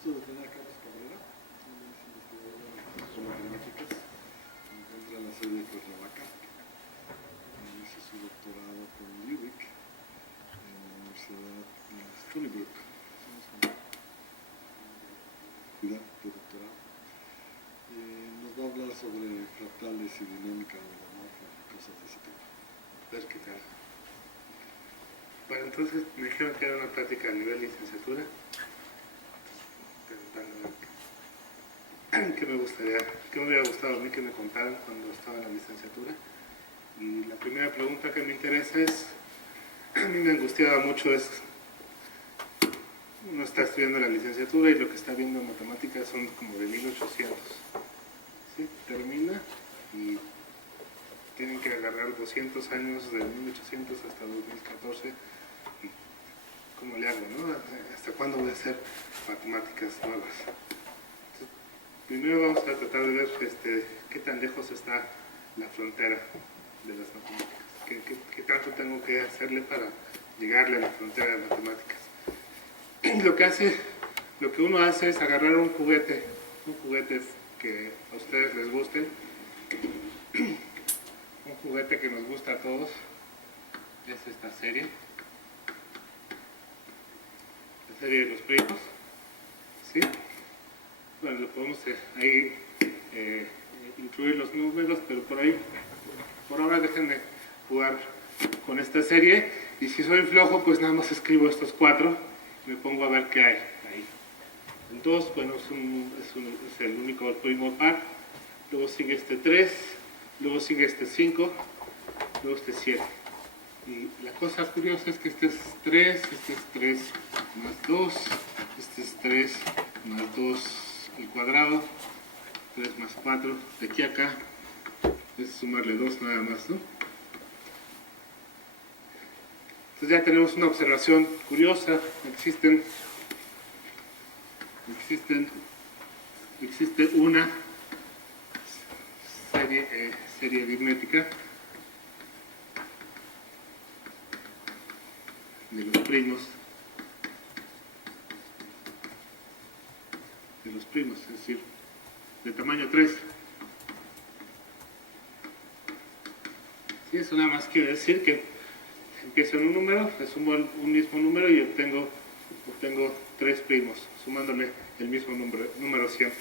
gusto de tener a Carlos Cabrera, él es investigador de astromatemáticas, se encuentra en la sede de Cuernavaca, hizo su doctorado con Leavitt en la Universidad de Stony Brook, de doctorado. Nos va a hablar sobre fractales y dinámica holomorfa y cosas de ese tipo. A ver qué tal. Bueno, entonces me dijeron que era una plática a nivel licenciatura, preguntándome qué me hubiera gustado a mí que me contaran cuando estaba en la licenciatura. Y la primera pregunta que me interesa es, a mí me angustiaba mucho es, uno está estudiando la licenciatura y lo que está viendo en matemáticas son como de 1800, ¿sí? Termina y tienen que agarrar 200 años de 1800 hasta 2014. ¿Cómo le hago, no? ¿Hasta cuándo voy a hacer matemáticas nuevas? Entonces, primero vamos a tratar de ver qué tan lejos está la frontera de las matemáticas. ¿Qué tanto tengo que hacerle para llegarle a la frontera de matemáticas? Y lo que uno hace es agarrar un juguete que a ustedes les guste, un juguete que nos gusta a todos, es esta serie. La serie de los primos, ¿sí? Bueno, lo podemos ahí incluir los números, pero por ahora déjenme jugar con esta serie, y si soy flojo, pues nada más escribo estos 4 y me pongo a ver qué hay ahí. El 2, bueno, es el único primo par, luego sigue este 3, luego sigue este 5, luego este 7. Y la cosa curiosa es que este es 3 más 2, este es 3 más 2 al cuadrado, 3 más 4, de aquí a acá es sumarle 2 nada más, ¿no? Entonces ya tenemos una observación curiosa, existe una serie aritmética de los primos, es decir, de tamaño 3. ¿Sí? Eso nada más quiere decir que empiezo en un número, le sumo un mismo número y obtengo 3 primos, sumándole el mismo número siempre.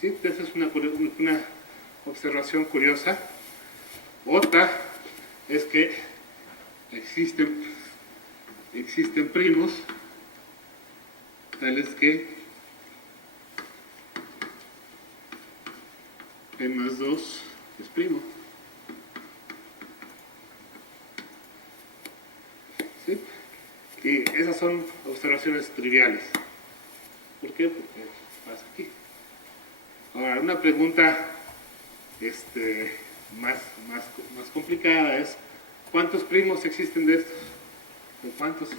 ¿Sí? Esa es una observación curiosa. Otra es que existen primos tales que p más 2 es primo. ¿Sí? Y esas son observaciones triviales. ¿Por qué? Porque pasa aquí. Ahora, una pregunta más complicada es, ¿cuántos primos existen de estos? ¿De cuántos?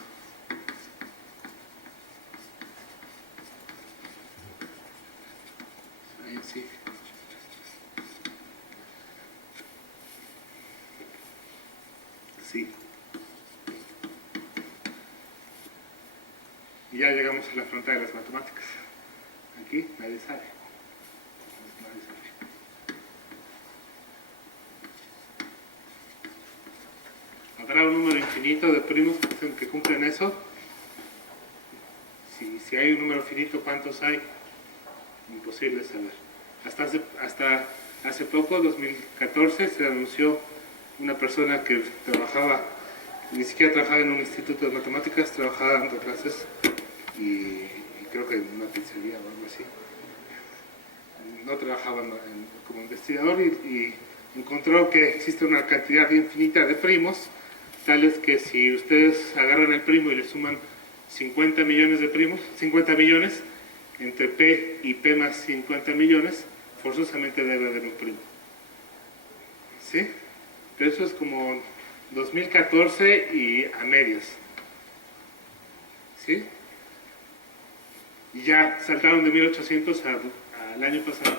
Ahí sí. Sí. Y ya llegamos a la frontera de las matemáticas. Aquí nadie sabe. ¿Habrá un número infinito de primos que cumplen eso? Si hay un número finito, ¿cuántos hay? Imposible saber. Hasta hace poco, 2014, se anunció una persona que ni siquiera trabajaba en un instituto de matemáticas, trabajaba dando clases y creo que en una pizzería o algo así. No trabajaba como investigador y encontró que existe una cantidad infinita de primos, tales que si ustedes agarran el primo y le suman 50 millones de primos, 50 millones, entre P y P más 50 millones, forzosamente debe haber un primo. ¿Sí? Pero eso es como 2014 y a medias. ¿Sí? Y ya saltaron de 1800 al año pasado.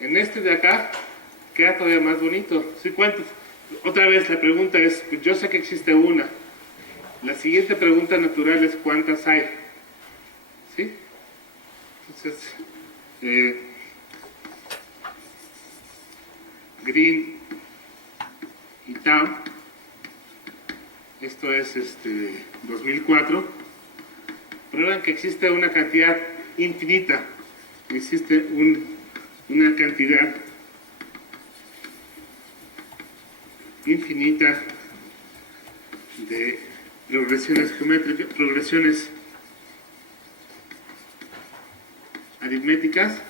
En este de acá queda todavía más bonito. ¿Sí? ¿Cuántos? Otra vez la pregunta es, yo sé que existe una. La siguiente pregunta natural es ¿cuántas hay? ¿Sí? Entonces, Green y Tam, esto es 2004, prueban que existe una cantidad infinita, existe una cantidad infinita de progresiones geométricas, progresiones aritméticas.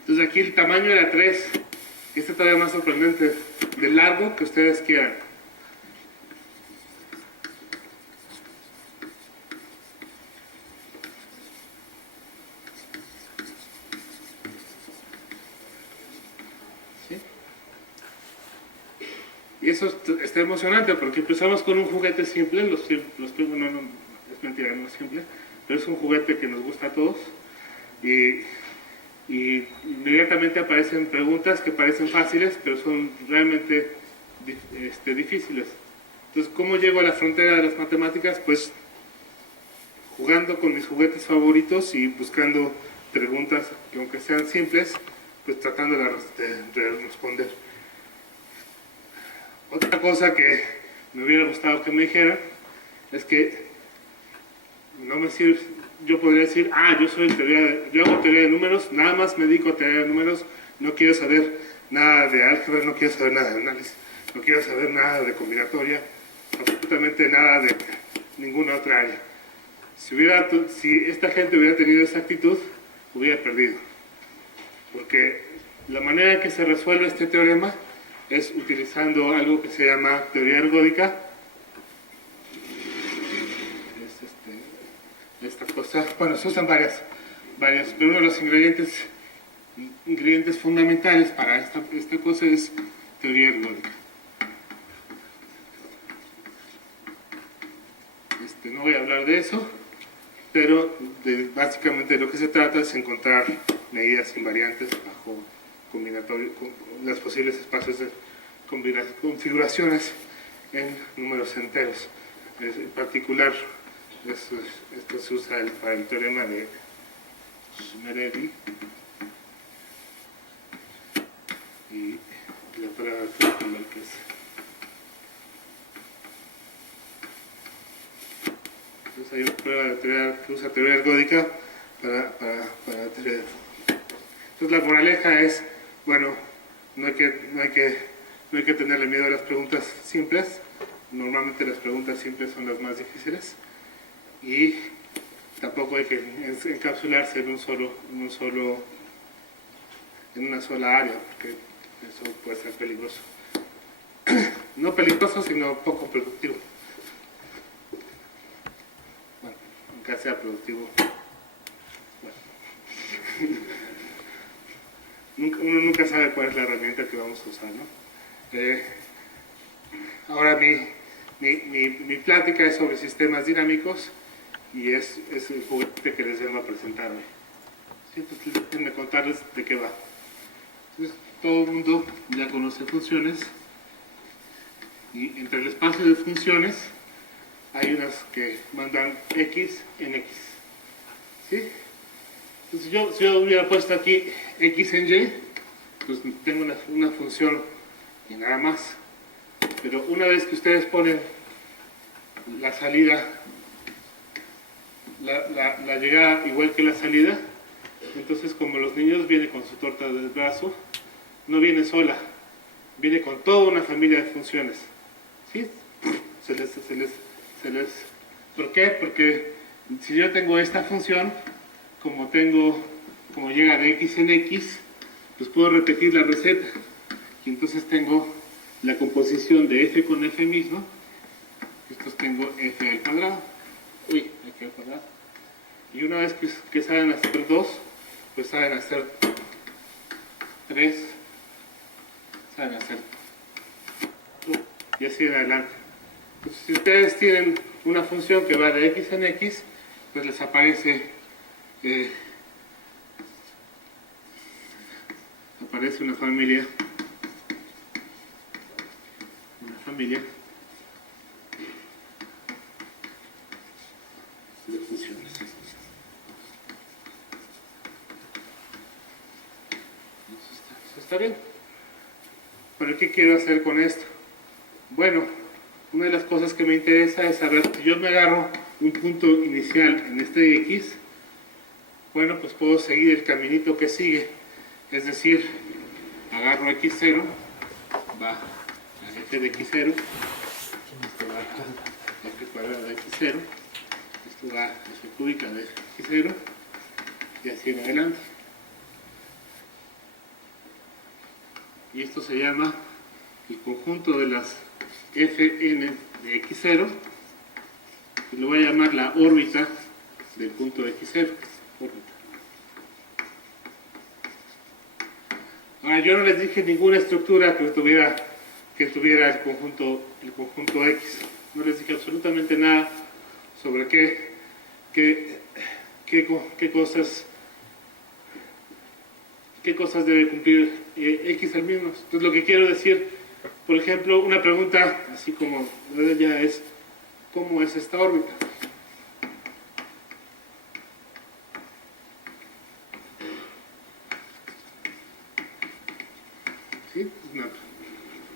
Entonces aquí el tamaño era 3, y este todavía más sorprendente, de largo que ustedes quieran. ¿Sí? Y eso está emocionante porque empezamos con un juguete simple, no, es mentira, no es simple, pero es un juguete que nos gusta a todos. Y inmediatamente aparecen preguntas que parecen fáciles, pero son realmente difíciles. Entonces, ¿cómo llego a la frontera de las matemáticas? Pues jugando con mis juguetes favoritos y buscando preguntas que, aunque sean simples, pues tratando de responder. Otra cosa que me hubiera gustado que me dijeran es que no me sirve. Yo podría decir, yo hago teoría de números, nada más me dedico a teoría de números, no quiero saber nada de álgebra, no quiero saber nada de análisis, no quiero saber nada de combinatoria, absolutamente nada de ninguna otra área. Si esta gente hubiera tenido esa actitud, hubiera perdido. Porque la manera en que se resuelve este teorema es utilizando algo que se llama teoría ergódica. Esta cosa, bueno, se usan varias, pero uno de los ingredientes fundamentales para esta cosa es teoría ergódica. No voy a hablar de eso, pero básicamente de lo que se trata es encontrar medidas invariantes bajo las posibles espacios de configuraciones en números enteros. En particular, esto se usa para el teorema de Schmeredi y la prueba que es. Entonces hay una prueba de teoría que usa teoría ergódica para teoría. Entonces la moraleja es, bueno, no hay que tenerle miedo a las preguntas simples. Normalmente las preguntas simples son las más difíciles. Y tampoco hay que encapsularse en una sola área, porque eso puede ser peligroso. No peligroso, sino poco productivo. Bueno, aunque sea productivo. Bueno. Uno nunca sabe cuál es la herramienta que vamos a usar, ¿no? Ahora mi plática es sobre sistemas dinámicos y es el juguete que les vengo a presentar hoy. ¿Sí? Entonces, déjenme contarles de qué va. Entonces, todo el mundo ya conoce funciones y entre el espacio de funciones hay unas que mandan x en x. ¿Sí? Entonces, si yo hubiera puesto aquí x en y, pues tengo una función y nada más. Pero una vez que ustedes ponen la salida, la llegada igual que la salida, entonces como los niños vienen con su torta del brazo, no viene sola, viene con toda una familia de funciones. ¿Sí? ¿Por qué? Porque si yo tengo esta función, como llega de x en x, pues puedo repetir la receta. Y entonces tengo la composición de f con f mismo. Estos tengo f al cuadrado. F al cuadrado. Y una vez que saben hacer 2, pues saben hacer 3, saben hacer 2, y así en adelante. Entonces, si ustedes tienen una función que va de x en x, pues les aparece una familia de funciones. ¿Está bien? ¿Pero qué quiero hacer con esto? Bueno, una de las cosas que me interesa es saber, si yo me agarro un punto inicial en este X, bueno, pues puedo seguir el caminito que sigue. Es decir, agarro X0, va a f de X0, esto va a f cuadrada de X0, esto va a f cúbica de X0, y así en adelante. Y esto se llama el conjunto de las Fn de X0, y lo voy a llamar la órbita del punto X0. Órbita. Ahora, yo no les dije ninguna estructura que tuviera el conjunto X. No les dije absolutamente nada sobre qué cosas debe cumplir X al menos. Entonces, lo que quiero decir, por ejemplo, una pregunta así como ya es, ¿cómo es esta órbita? ¿Sí? Es una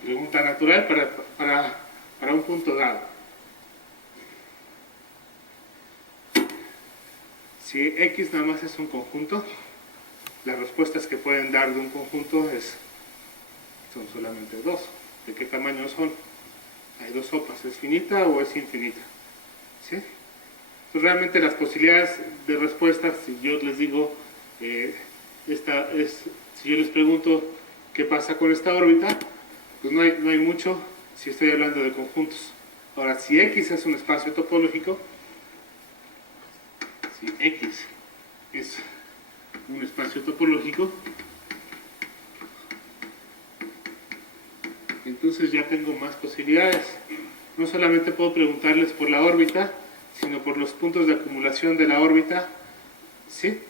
pregunta natural para un punto dado. Si X nada más es un conjunto, las respuestas que pueden dar de un conjunto son solamente dos. ¿De qué tamaño son? Hay dos sopas, ¿es finita o es infinita? ¿Sí? Entonces realmente las posibilidades de respuesta, si yo les digo, si yo les pregunto qué pasa con esta órbita, pues no hay mucho si estoy hablando de conjuntos. Ahora, si X es un espacio topológico, si X es un espacio topológico, entonces ya tengo más posibilidades. No solamente puedo preguntarles por la órbita, sino por los puntos de acumulación de la órbita. ¿Sí?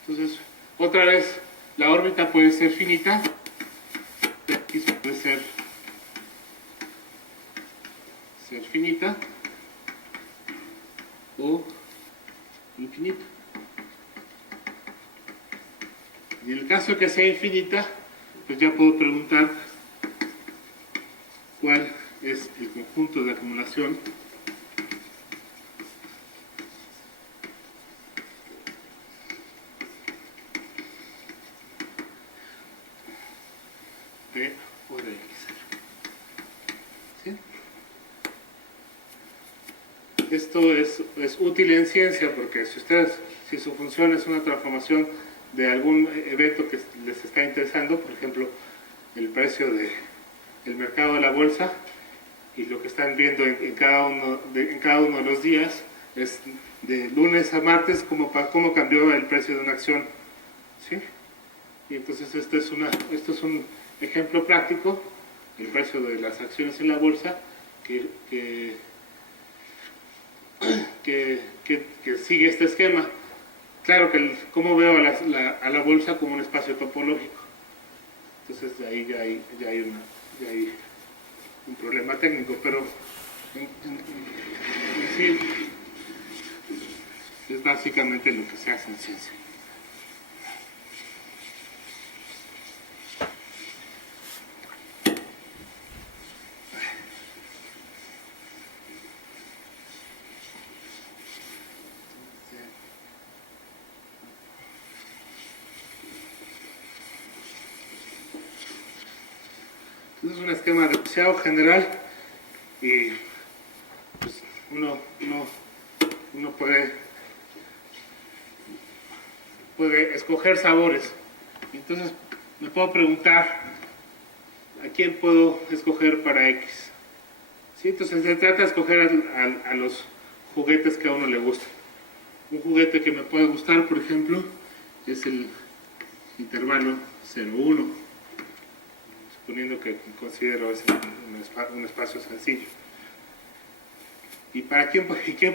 Entonces, otra vez, la órbita puede ser finita, X puede ser finita o infinita. Y en el caso de que sea infinita, pues ya puedo preguntar cuál es el conjunto de acumulación de O de X. ¿Sí? Esto es útil en ciencia porque si su función es una transformación de algún evento que les está interesando, por ejemplo, el precio del mercado de la bolsa, y lo que están viendo en cada uno de los días es de lunes a martes cómo cambió el precio de una acción. ¿Sí? Y entonces esto es un ejemplo práctico, el precio de las acciones en la bolsa, que sigue este esquema. Claro que cómo veo a la bolsa como un espacio topológico. Entonces de ahí ya hay un problema técnico, pero en sí es básicamente lo que se hace en ciencia. Es un esquema demasiado general y pues, uno puede escoger sabores. Entonces me puedo preguntar a quién puedo escoger para X. ¿Sí? Entonces se trata de escoger a los juguetes que a uno le gustan. Un juguete que me puede gustar, por ejemplo, es el intervalo 0,1. Suponiendo que considero ese un espacio sencillo. ¿Y para quién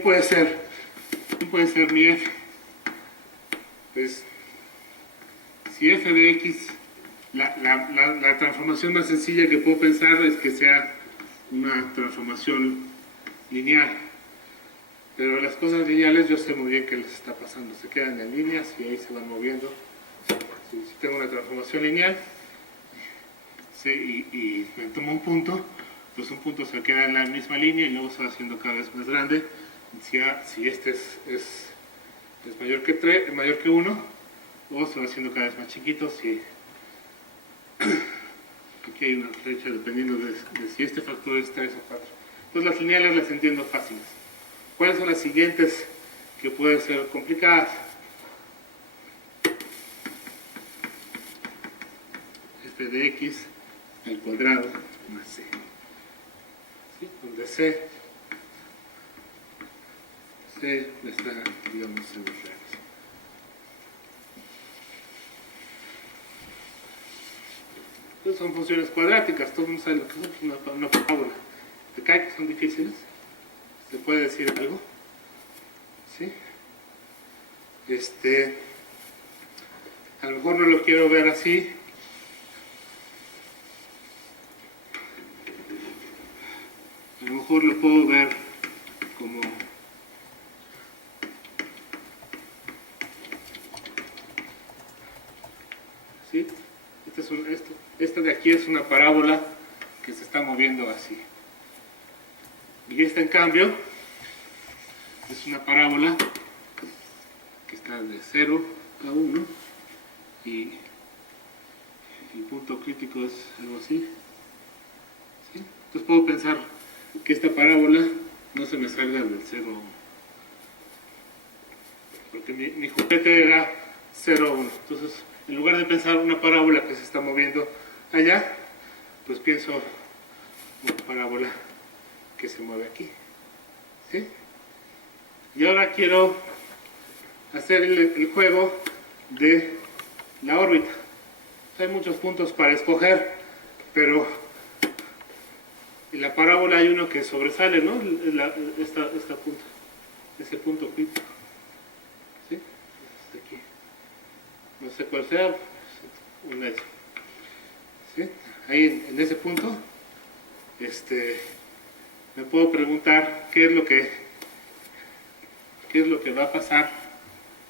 puede ser? ¿Quién puede ser mi f? Pues, si f de x, la transformación más sencilla que puedo pensar es que sea una transformación lineal. Pero las cosas lineales yo sé muy bien qué les está pasando. Se quedan en líneas y ahí se van moviendo. Si tengo una transformación lineal y me tomo un punto, pues un punto se queda en la misma línea y luego se va haciendo cada vez más grande. Si este es mayor que 1, o se va haciendo cada vez más chiquito. Si aquí hay una flecha dependiendo de si este factor es 3 o 4. Entonces las lineales las entiendo fáciles. ¿Cuáles son las siguientes que pueden ser complicadas? F de x al cuadrado más c. ¿Sí? Donde c está, digamos, en los reales. Entonces son funciones cuadráticas, todo el mundo sabe lo que es una parábola. ¿Te cae que son difíciles? ¿Se puede decir algo? ¿Sí? A lo mejor no lo quiero ver así. A lo mejor lo puedo ver como ¿sí? Esta de aquí es una parábola que se está moviendo así. Y esta, en cambio, es una parábola que está de 0 a 1 y el punto crítico es algo así. ¿Sí? Entonces puedo pensar que esta parábola no se me salga del 0 a 1. Porque mi juguete era 0 a 1. Entonces, en lugar de pensar una parábola que se está moviendo allá, pues pienso una parábola que se mueve aquí. ¿Sí? Y ahora quiero hacer el juego de la órbita. Hay muchos puntos para escoger, pero en la parábola hay uno que sobresale, ¿no? Esta punta, ese punto crítico. ¿Sí? Este aquí. No sé cuál sea, una de esas. ¿Sí? Ahí en ese punto, me puedo preguntar qué es lo que va a pasar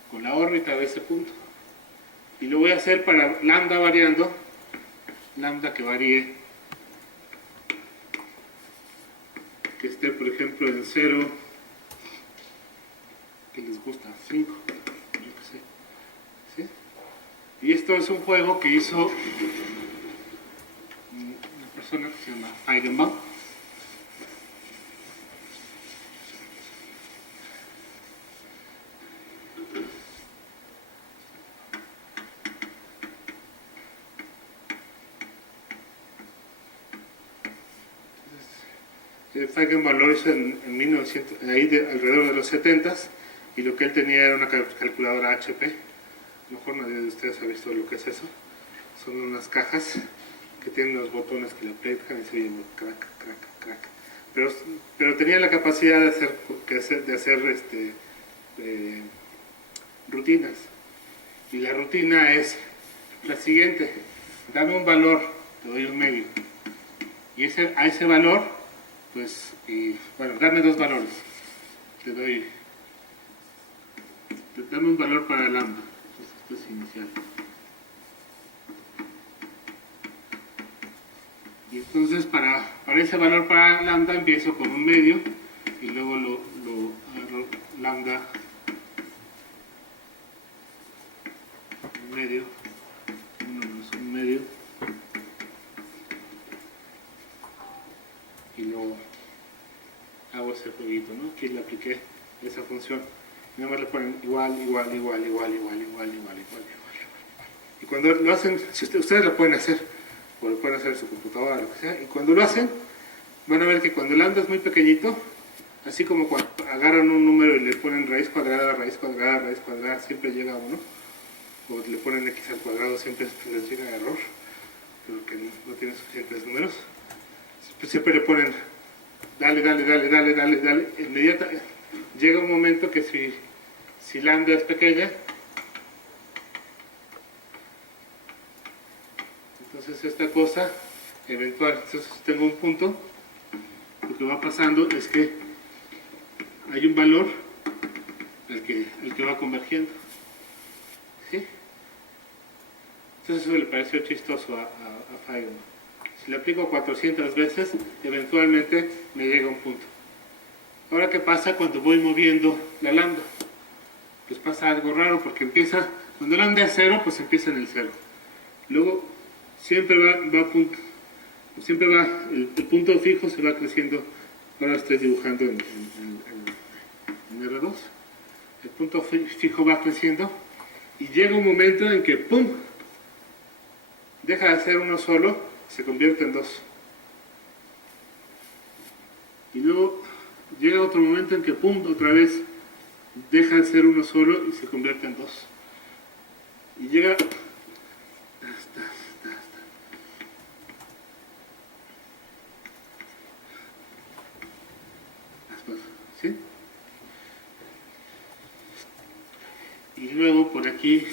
con la órbita de ese punto. Y lo voy a hacer para lambda variando, lambda que varíe, que esté, por ejemplo, en 0, que les gusta, 5, yo qué sé. ¿Sí? Y esto es un juego que hizo una persona que se llama Feigenbaum. Feigenbaum lo hizo en 1900, alrededor de los 70s, y lo que él tenía era una calculadora HP. A lo mejor nadie de ustedes ha visto lo que es eso. Son unas cajas que tienen unos botones que le aprietan y se oye crack, crack, crack. Pero tenía la capacidad de hacer rutinas. Y la rutina es la siguiente: dame un valor, te doy un medio. Y a ese valor, pues, dame dos valores. Dame un valor para lambda. Entonces, esto es inicial. Y entonces para ese valor para lambda empiezo con un medio y luego lo agarro lambda un medio, 1 menos un medio, y luego hago ese jueguito, ¿no? Aquí le apliqué esa función. Y nada más le ponen igual. Y cuando lo hacen, si ustedes lo pueden hacer, o lo pueden hacer en su computadora, lo que sea, y cuando lo hacen, van a ver que cuando el lambda es muy pequeñito, así como cuando agarran un número y le ponen raíz cuadrada, siempre llega a 1, o le ponen x al cuadrado, siempre les llega error, porque no tienen suficientes números. Siempre le ponen dale, inmediatamente. Llega un momento que si lambda es pequeña, entonces esta cosa eventual, entonces tengo un punto, lo que va pasando es que hay un valor al que va convergiendo. ¿Sí? Entonces eso le pareció chistoso a Feynman. Si le aplico 400 veces, eventualmente me llega a un punto. Ahora, ¿qué pasa cuando voy moviendo la lambda? Pues pasa algo raro porque cuando la lambda es 0, pues empieza en el 0. Luego siempre va a punto, siempre va, el punto fijo se va creciendo. Ahora estoy dibujando en R2. El punto fijo va creciendo y llega un momento en que ¡pum! Deja de ser uno solo, se convierte en 2. Y luego llega otro momento en que ¡pum! Otra vez deja de ser uno solo y se convierte en 2. Y llega ¿sí? Y luego por aquí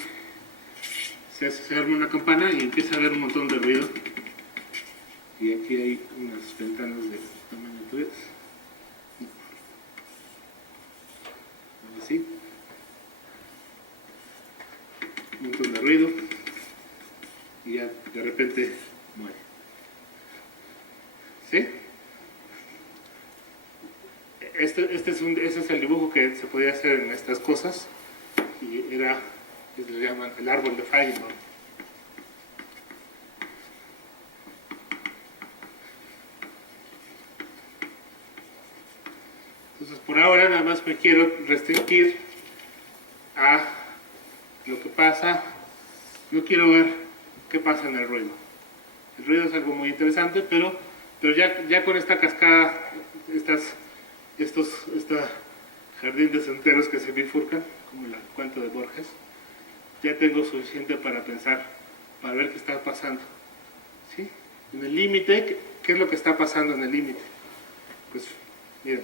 se arma una campana y empieza a haber un montón de ruido. Y aquí hay unas ventanas de tamaño 3. Así. Un montón de ruido. Y ya de repente muere. ¿Sí? Ese es el dibujo que se podía hacer en estas cosas. Y le llaman el árbol de Feynman. Entonces, por ahora nada más me quiero restringir a lo que pasa. No quiero ver qué pasa en el ruido. El ruido es algo muy interesante, pero ya con esta cascada, estos jardín de senderos que se bifurcan, como el cuento de Borges, ya tengo suficiente para pensar, para ver qué está pasando. ¿Sí? En el límite, ¿qué es lo que está pasando en el límite? Pues, miren.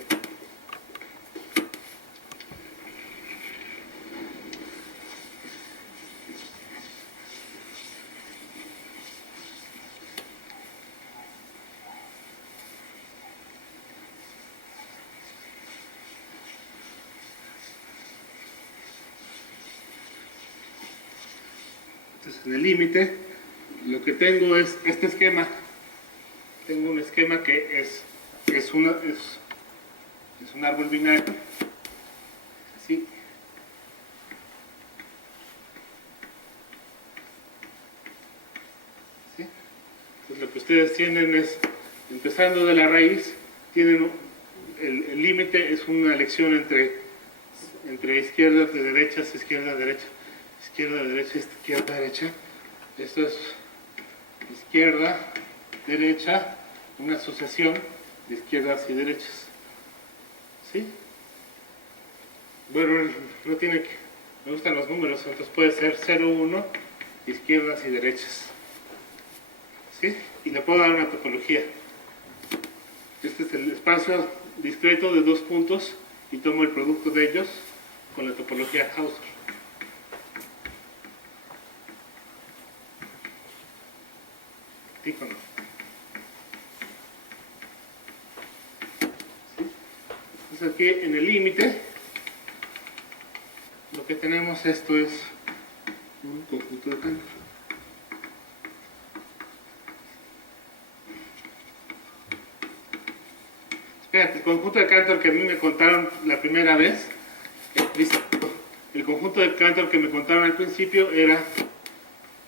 Entonces, en el límite, lo que tengo es este esquema. Tengo un esquema que es un árbol binario. Así. ¿Sí? Entonces, lo que ustedes tienen es, empezando de la raíz, tienen el límite es una elección entre izquierdas de derechas, izquierda, derecha, izquierda, derecha, izquierda, derecha. Esto es izquierda, derecha, una asociación de izquierdas y derechas. ¿Sí? Bueno, no tiene que... Me gustan los números, entonces puede ser 0, 1, izquierdas y derechas. ¿Sí? Y le puedo dar una topología. Este es el espacio discreto de dos puntos y tomo el producto de ellos con la topología Hausdorff. ¿Sí o no? Entonces aquí en el límite lo que tenemos esto es un conjunto de Cantor. Espérate, el conjunto de Cantor que a mí me contaron la primera vez, el conjunto de Cantor que me contaron al principio era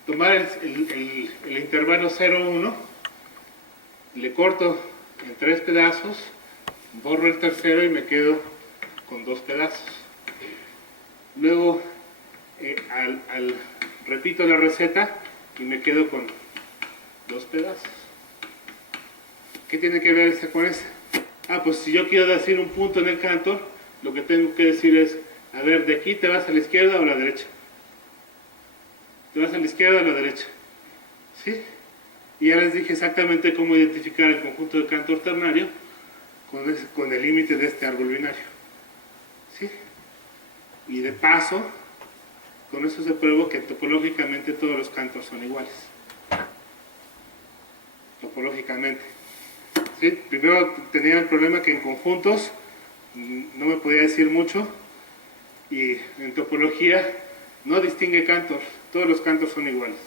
tomar el intervalo 0, 1, le corto en 3 pedazos, borro el tercero y me quedo con 2 pedazos. Luego repito la receta y me quedo con 2 pedazos. ¿Qué tiene que ver ese con ese? Pues si yo quiero decir un punto en el Cantor, lo que tengo que decir es, a ver, de aquí te vas a la izquierda o a la derecha. Te vas a la izquierda o a la derecha. ¿Sí? Y ya les dije exactamente cómo identificar el conjunto de Cantor ternario con el límite de este árbol binario. ¿Sí? Y de paso, con eso se prueba que topológicamente todos los Cantor son iguales. Topológicamente. ¿Sí? Primero tenía el problema que en conjuntos no me podía decir mucho, Y en topología no distingue cantos, todos los cantos son iguales,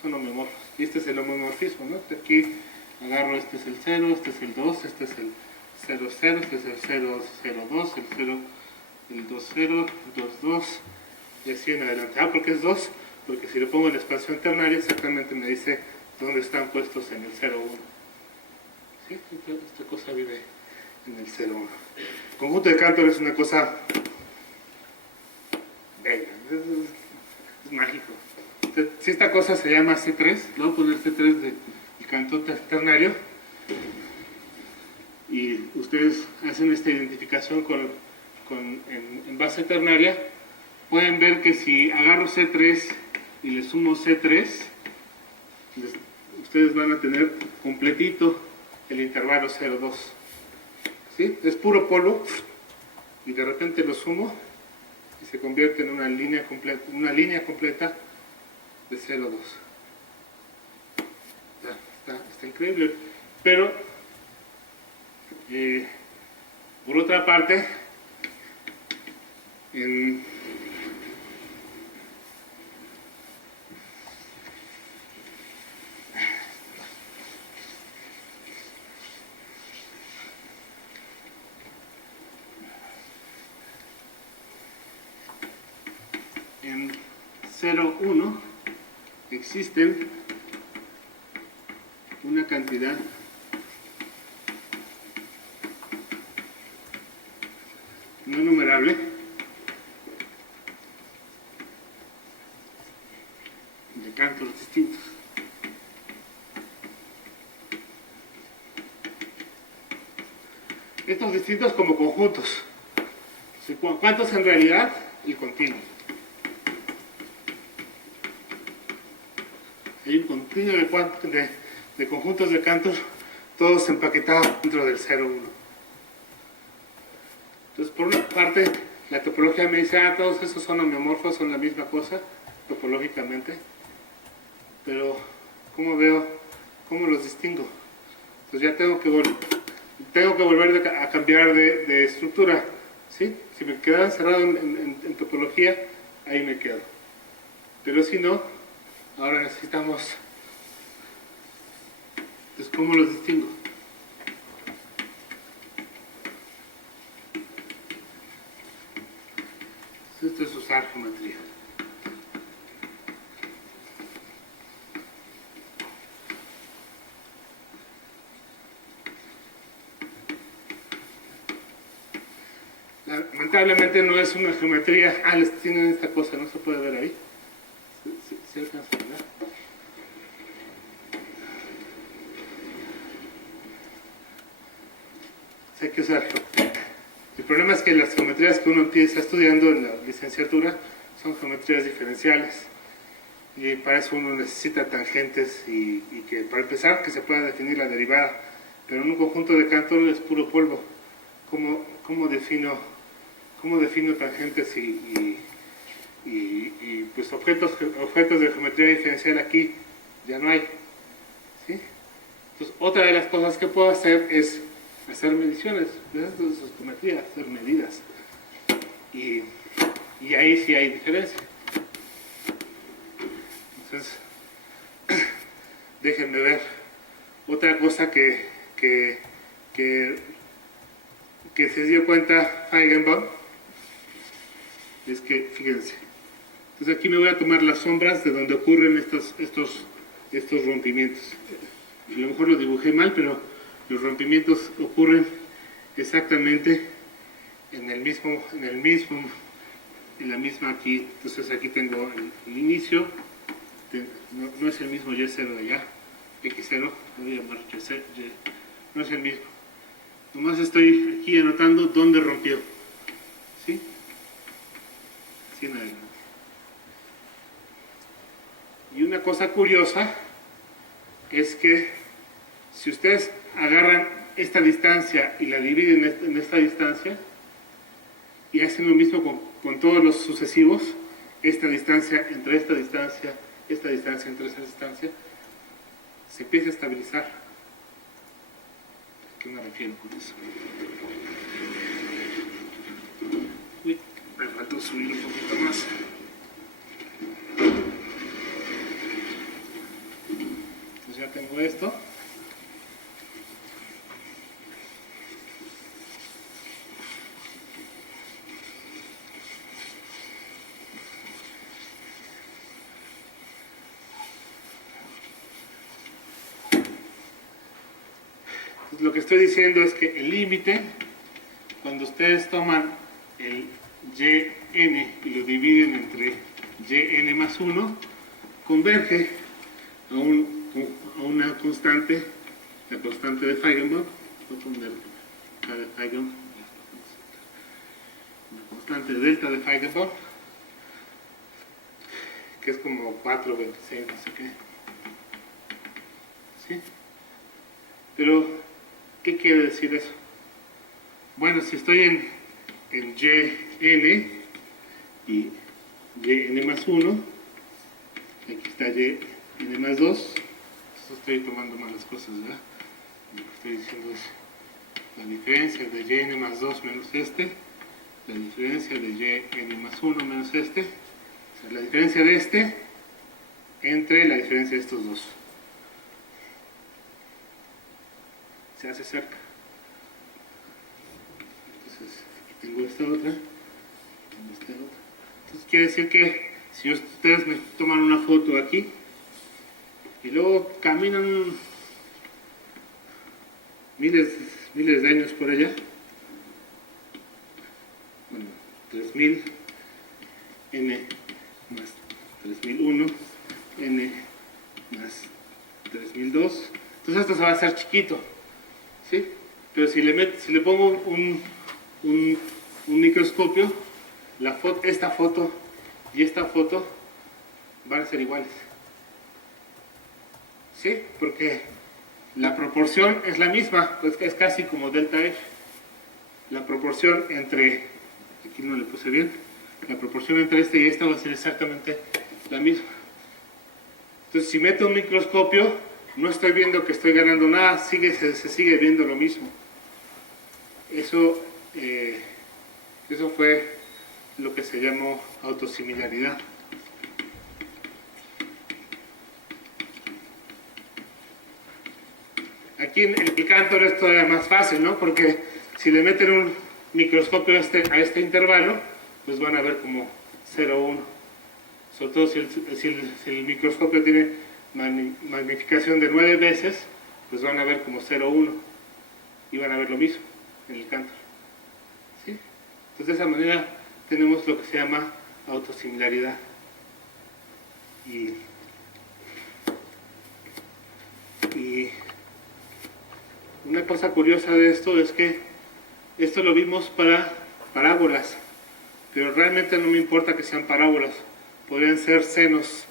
son homomorfos. Y este es el homomorfismo, ¿no? Aquí agarro, este es el 0, este es el 2, este es el 0, 0, este es el 0, 0, 2, el 0, el 2, 0, 2, 2, y así en adelante. ¿Por qué es 2? Porque si le pongo en la expansión ternaria, exactamente me dice dónde están puestos en el 0, 1. ¿Sí? Esta cosa vive en el 0, 1. El conjunto de Cantor es una cosa bella, es mágico. Entonces, si esta cosa se llama C3, le voy a poner C3 del canto ternario, y ustedes hacen esta identificación en base ternaria, pueden ver que si agarro C3 y le sumo C3, ustedes van a tener completito el intervalo 0, 2. ¿Sí? Es puro polvo, y de repente lo sumo y se convierte en una línea completa de 0, 2. Está increíble. Pero por otra parte, en en 0, 1 existen una cantidad no numerable de cantos distintos. Estos distintos como conjuntos. ¿Cuántos en realidad? Y continuos. Hay un continuo de conjuntos de cantos, todos empaquetados dentro del 0, 1. Entonces, por una parte, la topología me dice, todos esos son homeomorfos, son la misma cosa, topológicamente. Pero, ¿cómo los distingo? Entonces ya tengo que volver a cambiar de estructura, ¿sí? Si me quedaba encerrado en topología, ahí me quedo. Pero si no, ahora necesitamos... Entonces, ¿cómo los distingo? Esto es usar geometría. Lamentablemente no es una geometría. Les tienen esta cosa, no se puede ver ahí. ¿Sí alcanza a ver? Sí, hay que usar. El problema es que las geometrías que uno empieza estudiando en la licenciatura son geometrías diferenciales. Y para eso uno necesita tangentes y que, para empezar, que se pueda definir la derivada. Pero en un conjunto de Cantor es puro polvo. ¿Cómo defino tangentes y pues objetos de geometría diferencial aquí ya no hay? ¿Sí? Entonces, otra de las cosas que puedo hacer es hacer mediciones de esas geometrías, hacer medidas. Y ahí sí hay diferencia. Entonces, déjenme ver. Otra cosa que se dio cuenta Feigenbaum es que, fíjense, entonces aquí me voy a tomar las sombras de donde ocurren estos rompimientos. A lo mejor lo dibujé mal, pero los rompimientos ocurren exactamente en la misma aquí. Entonces aquí tengo el inicio, no es el mismo Y0 de allá, X0, lo voy a llamar Y0, no es el mismo. Nomás estoy aquí anotando dónde rompió. ¿Sí? Así en adelante. Y una cosa curiosa es que si ustedes agarran esta distancia y la dividen en esta distancia y hacen lo mismo con todos los sucesivos, esta distancia entre esta distancia entre esa distancia, se empieza a estabilizar. ¿A qué me refiero con eso? Uy, me falta. subir un poquito más. Entonces ya tengo esto. Entonces, lo que estoy diciendo es que el límite, cuando ustedes toman el yn y lo dividen entre yn más 1, converge a una constante, la constante de Feigenbaum. Voy a poner K de Feigenbaum, una constante de delta de Feigenbaum, que es como 4, 26, no sé qué. ¿Sí? Pero, ¿qué quiere decir eso? Bueno, si estoy en yn y yn más 1, aquí está yn más 2, estoy tomando malas cosas, ¿verdad? Lo que estoy diciendo es la diferencia de yn más 2 menos este, la diferencia de yn más 1 menos este, o sea, la diferencia de este entre la diferencia de estos dos. Se hace cerca. Entonces, aquí tengo esta otra, tengo esta otra. Entonces quiere decir que si ustedes me toman una foto aquí y luego caminan miles de años por allá, bueno, 3000 n más 3001 n más 3002, entonces esto se va a hacer chiquito, ¿sí? Pero si le pongo un microscopio, esta foto y esta foto van a ser iguales, ¿sí? Porque la proporción es la misma, pues es casi como delta F. La proporción entre, aquí no le puse bien, la proporción entre este y esta va a ser exactamente la misma. Entonces, si meto un microscopio, no estoy viendo que estoy ganando nada, se sigue viendo lo mismo. Eso fue lo que se llamó autosimilaridad. Aquí en el Cántaro es todavía más fácil, ¿no? Porque si le meten un microscopio a este intervalo, pues van a ver como 0,1. Sobre todo si el microscopio tiene magnificación de 9 veces, pues van a ver como 0,1 y van a ver lo mismo en el Cántaro, ¿sí? Entonces de esa manera tenemos lo que se llama autosimilaridad. Y una cosa curiosa de esto es que esto lo vimos para parábolas, pero realmente no me importa que sean parábolas, podrían ser senos,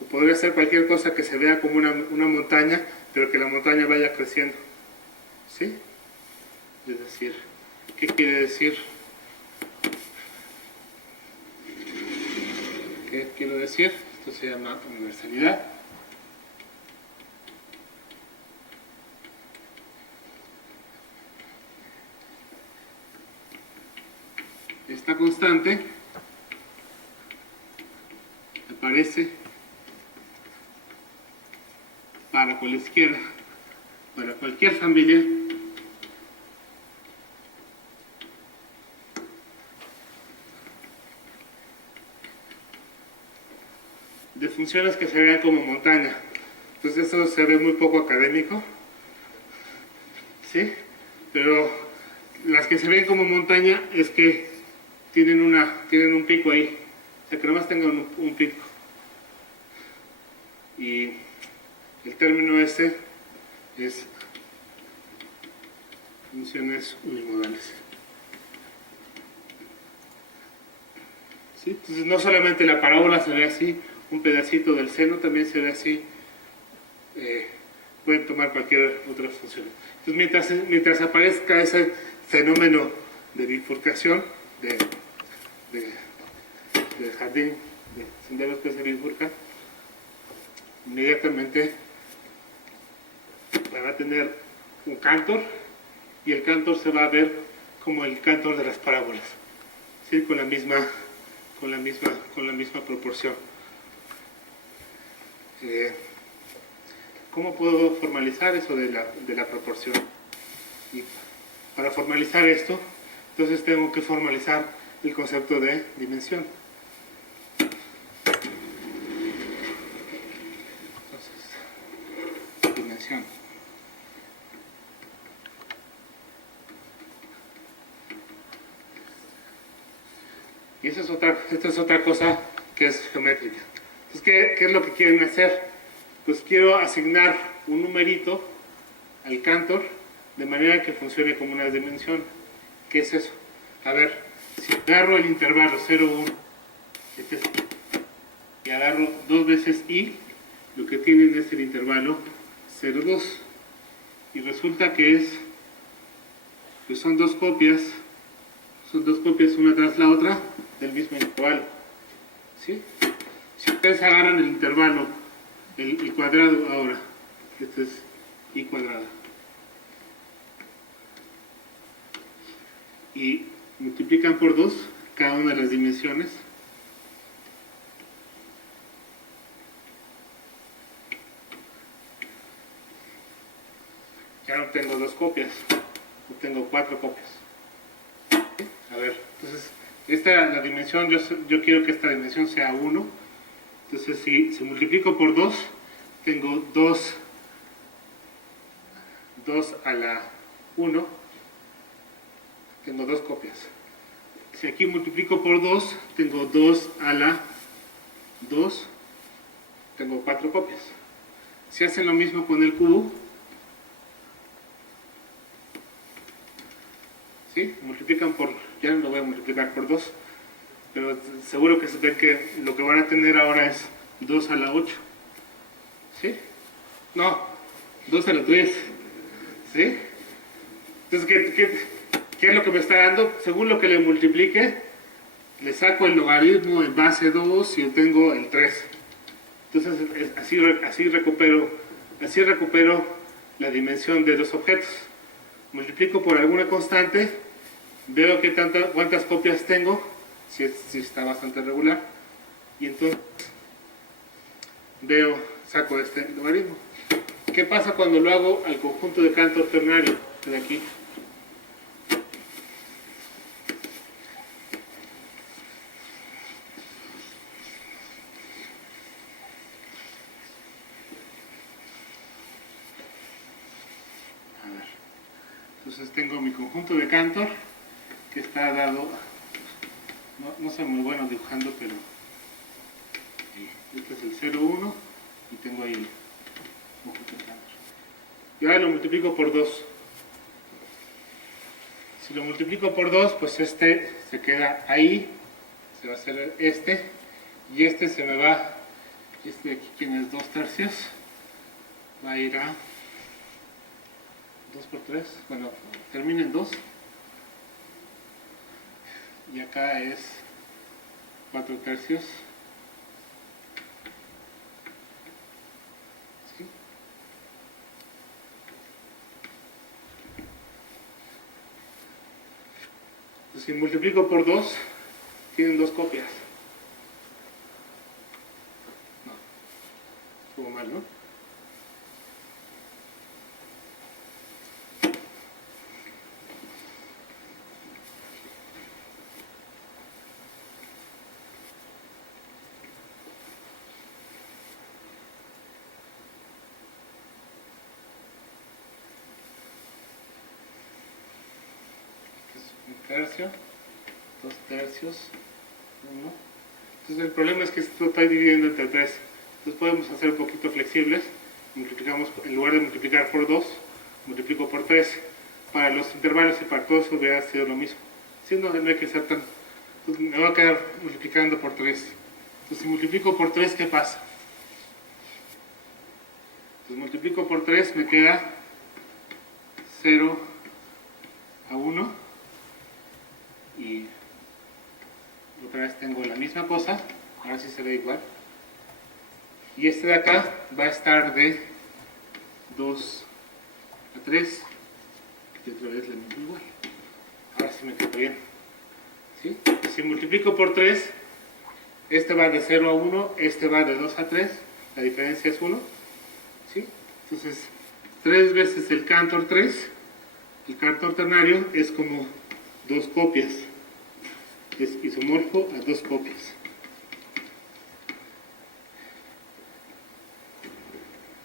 o podría ser cualquier cosa que se vea como una montaña, pero que la montaña vaya creciendo, ¿sí? Es decir, ¿qué quiere decir? ¿Qué quiero decir? Esto se llama universalidad. Esta constante aparece para cualquier familia de funciones que se vean como montaña. Entonces eso se ve muy poco académico, ¿sí? Pero las que se ven como montaña es que tienen un pico ahí, o sea que nomás tengan un pico. Y el término este es funciones unimodales. ¿Sí? Entonces no solamente la parábola se ve así, un pedacito del seno también se ve así, pueden tomar cualquier otra función. Entonces mientras aparezca ese fenómeno de bifurcación, de jardín, de senderos que se bifurcan, inmediatamente van a tener un cántor y el cántor se va a ver como el cántor de las parábolas, ¿sí? Con la misma con la misma proporción. ¿Cómo puedo formalizar eso de la proporción? Y para formalizar esto, entonces tengo que formalizar el concepto de dimensión. Entonces, dimensión. Y esta es otra cosa que es geométrica. Entonces, ¿qué es lo que quieren hacer? Pues quiero asignar un numerito al Cantor de manera que funcione como una dimensión. ¿Qué es eso? A ver, si agarro el intervalo 0, 1, y agarro 2 veces i, lo que tienen es el intervalo 0, 2. Y resulta que pues son dos copias una tras la otra del mismo intervalo. ¿Sí? Si ustedes agarran el intervalo, el cuadrado ahora, este es i cuadrada, y multiplican por 2 cada una de las dimensiones, ya no tengo 2 copias, no tengo 4 copias. A ver, entonces la dimensión, yo quiero que esta dimensión sea 1. Entonces si multiplico por 2, tengo 2 a la 1, tengo 2 copias. Si aquí multiplico por 2, tengo 2 a la 2, tengo 4 copias. Si hacen lo mismo con el cubo, ¿sí? Multiplican por, ya no lo voy a multiplicar por 2, pero seguro que se ven que lo que van a tener ahora es 2 a la 8, ¿sí? No, 2 a la 3, ¿sí? Entonces, ¿qué es lo que me está dando? Según lo que le multiplique, le saco el logaritmo en base 2 y obtengo el 3. Entonces, así recupero la dimensión de los objetos. Multiplico por alguna constante, veo cuántas copias tengo, si está bastante regular, y entonces saco este logaritmo. ¿Qué pasa cuando lo hago al conjunto de Cantor ternario? De aquí. A ver. Entonces tengo mi conjunto de Cantor que está dado, no soy muy bueno dibujando, pero este es el 0, 1 y tengo ahí el conjunto de Cantor. Y ahora lo multiplico por 2. Si lo multiplico por 2, pues este se queda ahí, se va a hacer este, y este se me va, este de aquí, quien es 2 tercios, va a ir a 2 por 3, bueno, termina en 2, y acá es 4 tercios, ¿sí? Entonces, si multiplico por 2, tienen 2 copias. No, estuvo mal, ¿no? Tercio, 2 tercios, 1. Entonces el problema es que esto está dividiendo entre 3. Entonces podemos hacer un poquito flexibles. Multiplicamos, en lugar de multiplicar por 2, multiplico por 3. Para los intervalos y para todo eso hubiera sido lo mismo. Si no, no hay que ser tan... Entonces me voy a quedar multiplicando por 3. Entonces si multiplico por 3, ¿qué pasa? Entonces multiplico por 3, me queda 0 a 1. Y otra vez tengo la misma cosa, ahora sí se ve igual, y este de acá va a estar de 2 a 3 y otra vez le meto igual, ahora sí me queda bien, ¿sí? Si multiplico por 3 Este va de 0 a 1, este va de 2 a 3, la diferencia es 1, ¿sí? Entonces, 3 veces el Cantor 3, el Cantor ternario es como 2 copias, es isomorfo a 2 copias.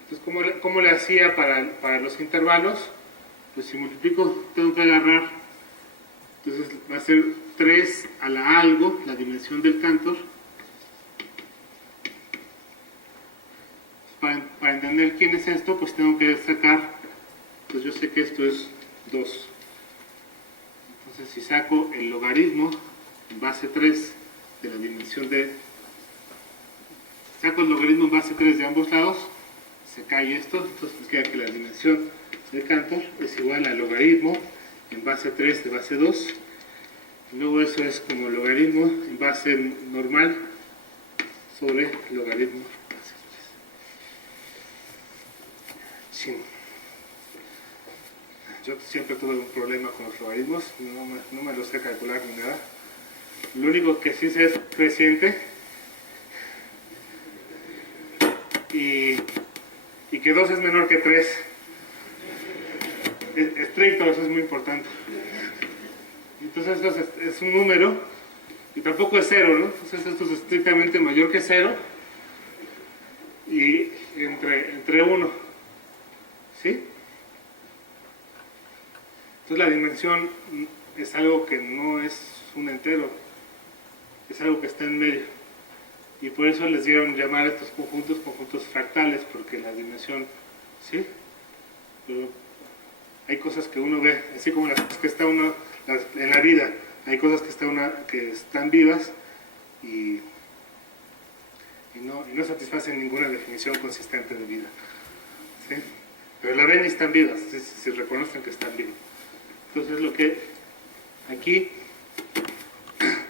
Entonces, ¿cómo le hacía para los intervalos? Pues si multiplico, tengo que agarrar, entonces va a ser 3 a la algo, la dimensión del Cantor. Para entender quién es esto, pues tengo que sacar, pues yo sé que esto es 2. Entonces si saco el logaritmo en base 3 de la dimensión de... Saco el logaritmo en base 3 de ambos lados, se cae esto, entonces me queda que la dimensión del Cantor es igual al logaritmo en base 3 de base 2. Y luego eso es como logaritmo en base normal sobre logaritmo. Sí. Yo siempre tuve un problema con los logaritmos, no me lo sé calcular ni nada. Lo único que sí sé es creciente y que 2 es menor que 3. Es estricto, eso es muy importante. Entonces esto es un número y tampoco es 0, ¿no? Entonces esto es estrictamente mayor que 0 y entre 1. ¿Sí? Entonces la dimensión es algo que no es un entero, es algo que está en medio. Y por eso les dieron llamar a estos conjuntos fractales, porque la dimensión, ¿sí? Pero hay cosas que uno ve, así como las que está uno en la vida, hay cosas que están vivas y no satisfacen ninguna definición consistente de vida. ¿Sí? Pero la ven y están vivas, si reconocen que están vivas. Entonces lo que aquí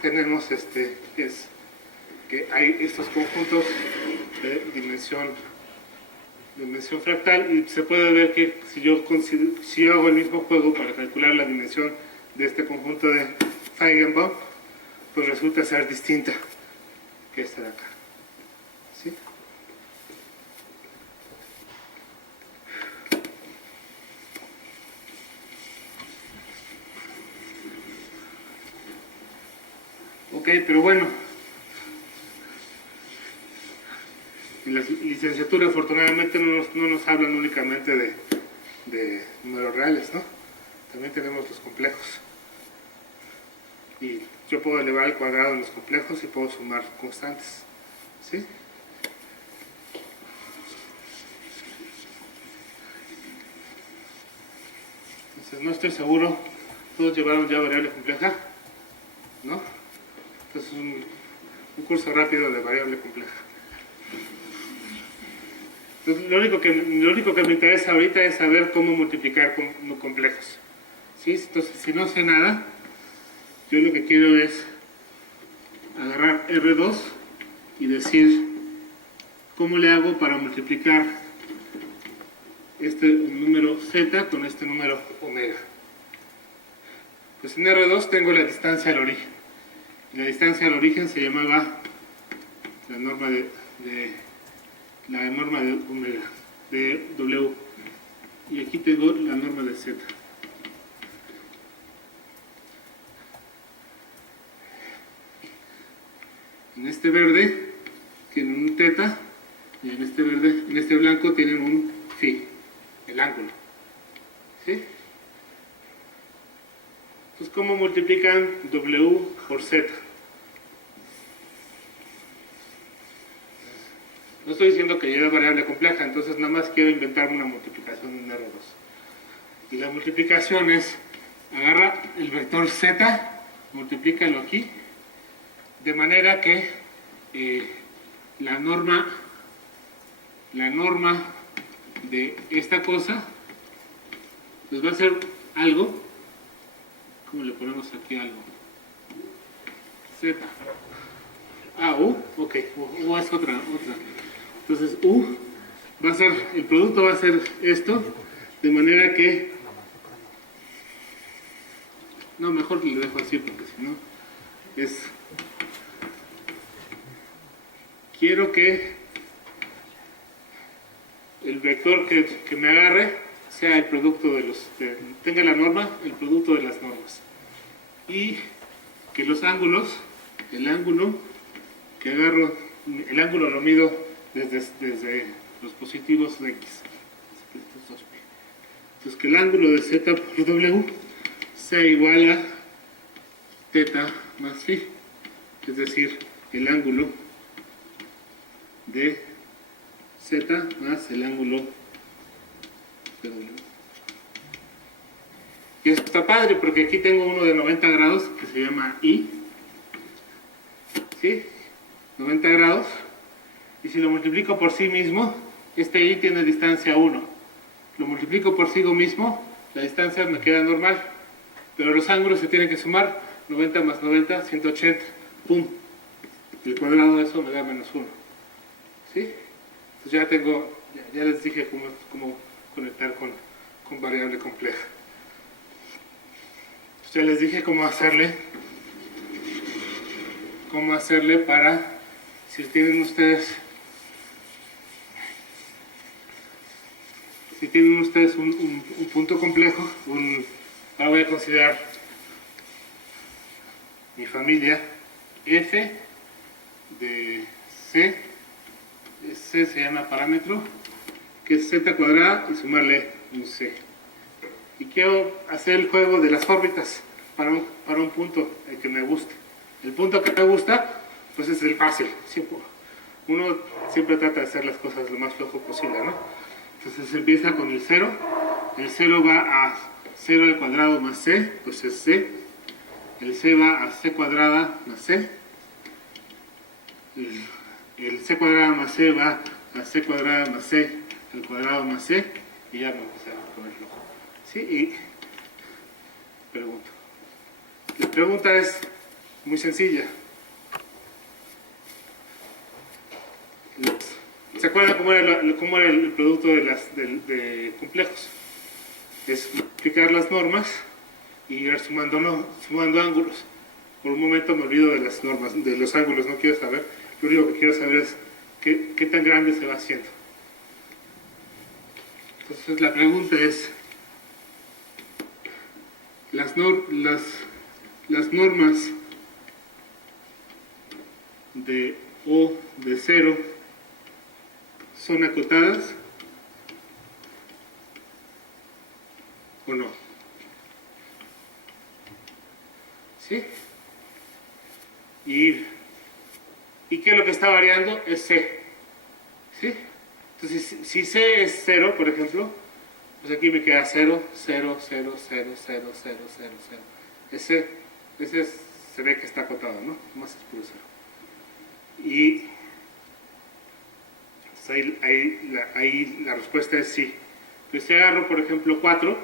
tenemos es que hay estos conjuntos de dimensión fractal y se puede ver que si yo hago el mismo juego para calcular la dimensión de este conjunto de Feigenbaum, pues resulta ser distinta que esta de acá. ¿Sí? Ok, pero bueno, en la licenciatura afortunadamente no nos hablan únicamente de números reales, ¿no? También tenemos los complejos. Y yo puedo elevar al cuadrado en los complejos y puedo sumar constantes, ¿sí? Entonces no estoy seguro, ¿todos llevaron ya variable compleja? ¿No? Entonces un curso rápido de variable compleja. Entonces, lo único que me interesa ahorita es saber cómo multiplicar con complejos. ¿Sí? Entonces, si no sé nada, yo lo que quiero es agarrar R2 y decir cómo le hago para multiplicar este número Z con este número omega. Pues en R2 tengo la distancia al origen. La distancia al origen se llamaba la norma de omega, de W. Y aquí tengo la norma de Z. En este verde tienen un teta y en este blanco tienen un phi, el ángulo. ¿Sí? Entonces, ¿cómo multiplican W por Z? No estoy diciendo que lleve variable compleja, entonces nada más quiero inventarme una multiplicación en R2. Y la multiplicación es, agarra el vector Z, multiplícalo aquí, de manera que la norma de esta cosa, pues va a ser algo, ¿cómo le ponemos aquí algo? Z. Ah, U, ok, U es otra. Entonces U va a ser, el producto va a ser esto, de manera que, no, mejor le dejo así porque si no es quiero que el vector que me agarre sea el producto de los... tenga la norma, el producto de las normas. Y que los ángulos, el ángulo que agarro, el ángulo lo mido desde los positivos de X. Entonces que el ángulo de Z por W sea igual a θ más phi, es decir, el ángulo de Z más el ángulo de W. Y esto está padre porque aquí tengo uno de 90 grados que se llama I, ¿sí? 90 grados, y si lo multiplico por sí mismo, este I tiene distancia 1. Lo multiplico por sí mismo, la distancia me queda normal, pero los ángulos se tienen que sumar, 90 más 90, 180, ¡pum! El cuadrado de eso me da menos 1, ¿sí? Entonces ya tengo, ya les dije cómo conectar con variable compleja. Entonces ya les dije cómo hacerle para, si tienen ustedes un punto complejo, ahora voy a considerar mi familia f de c, c se llama parámetro, que es z cuadrada y sumarle un c. Y quiero hacer el juego de las órbitas para un punto que me guste. El punto que me gusta, pues es el fácil. Uno siempre trata de hacer las cosas lo más flojo posible, ¿no? Entonces empieza con el 0. El 0 va a 0 al cuadrado más c, pues es c. El c va a c cuadrada más c. El c cuadrada más c va a c cuadrada más c al cuadrado más c. Y ya me empecé a poner flojo. ¿Sí? Y pregunto. La pregunta es muy sencilla. ¿Se acuerdan cómo era el producto de complejos? Es multiplicar las normas y ir sumando ángulos. Por un momento me olvido de las normas, de los ángulos, no quiero saber. Lo único que quiero saber es qué tan grande se va haciendo. Entonces la pregunta es, las normas de O de 0 son acotadas o no. ¿Sí? Y qué es lo que está variando es C. ¿Sí? Entonces, si C es 0, por ejemplo, pues aquí me queda 0, 0, 0, 0, 0, 0, 0, 0. Ese se ve que está acotado, ¿no? Más es puro 0. Y pues ahí la respuesta es sí. Entonces si agarro, por ejemplo, 4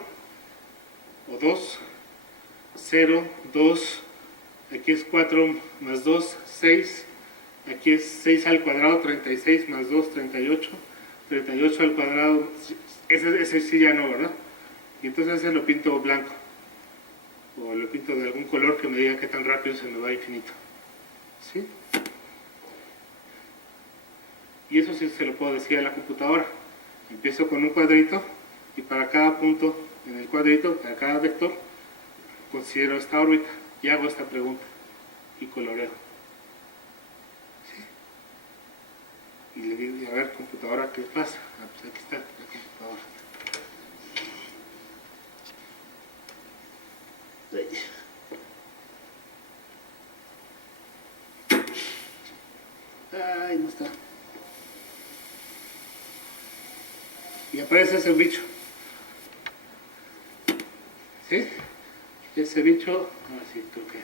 o 2, 0, 2, aquí es 4 más 2, 6, aquí es 6 al cuadrado, 36 más 2, 38, 38 al cuadrado, ese sí ya no, ¿verdad? Y entonces ese lo pinto blanco, o lo pinto de algún color que me diga qué tan rápido se me va a infinito. ¿Sí? Y eso sí se lo puedo decir a la computadora. Empiezo con un cuadrito y para cada punto en el cuadrito, para cada vector, considero esta órbita y hago esta pregunta y coloreo. ¿Sí? Y le digo, a ver, computadora, ¿qué pasa? Ah, pues aquí está la computadora. Ay, no está. Y aparece ese bicho. ¿Sí? Ese bicho, a ver si creo que...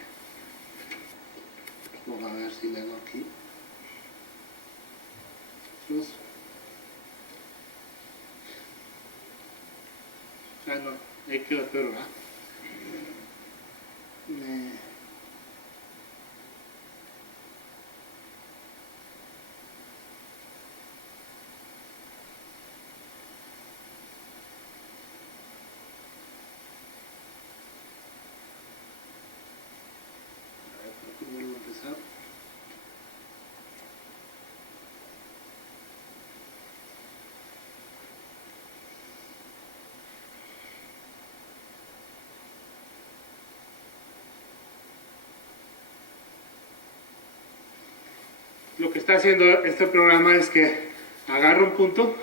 Vamos a ver si le hago aquí. Ah, no, ahí quedó peor, ¿verdad? Vuelvo a empezar. lo que está haciendo este programa es que agarra un punto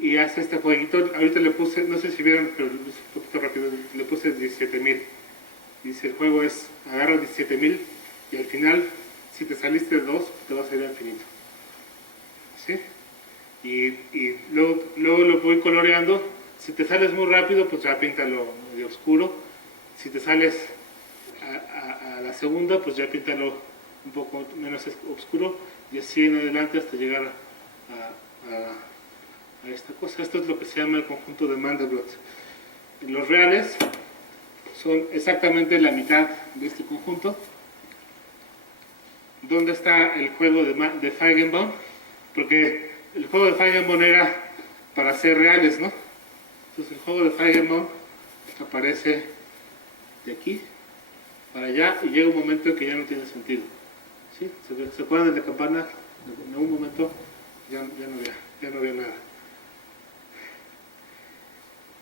y hace este jueguito. Ahorita le puse, no sé si vieron, pero es un poquito rápido, le puse 17,000. Dice, el juego es, agarra 17,000 y al final, si te saliste de 2, te va a salir al infinito. ¿Sí? Y luego lo voy coloreando. Si te sales muy rápido, pues ya píntalo de oscuro. Si te sales a la segunda, pues ya píntalo un poco menos oscuro. Y así en adelante hasta llegar a esta cosa. Esto es lo que se llama el conjunto de Mandelbrot. Los reales son exactamente la mitad de este conjunto. ¿Dónde está el juego de Feigenbaum? Porque el juego de Feigenbaum era para ser reales, ¿no? Entonces el juego de Feigenbaum aparece de aquí para allá y llega un momento en que ya no tiene sentido. ¿Sí? ¿Se acuerdan de la campana? En algún momento ya no había nada.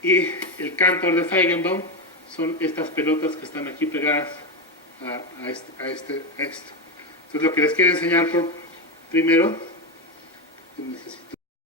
Y el cantor de Feigenbaum son estas pelotas que están aquí pegadas a esto. Entonces lo que les quiero enseñar primero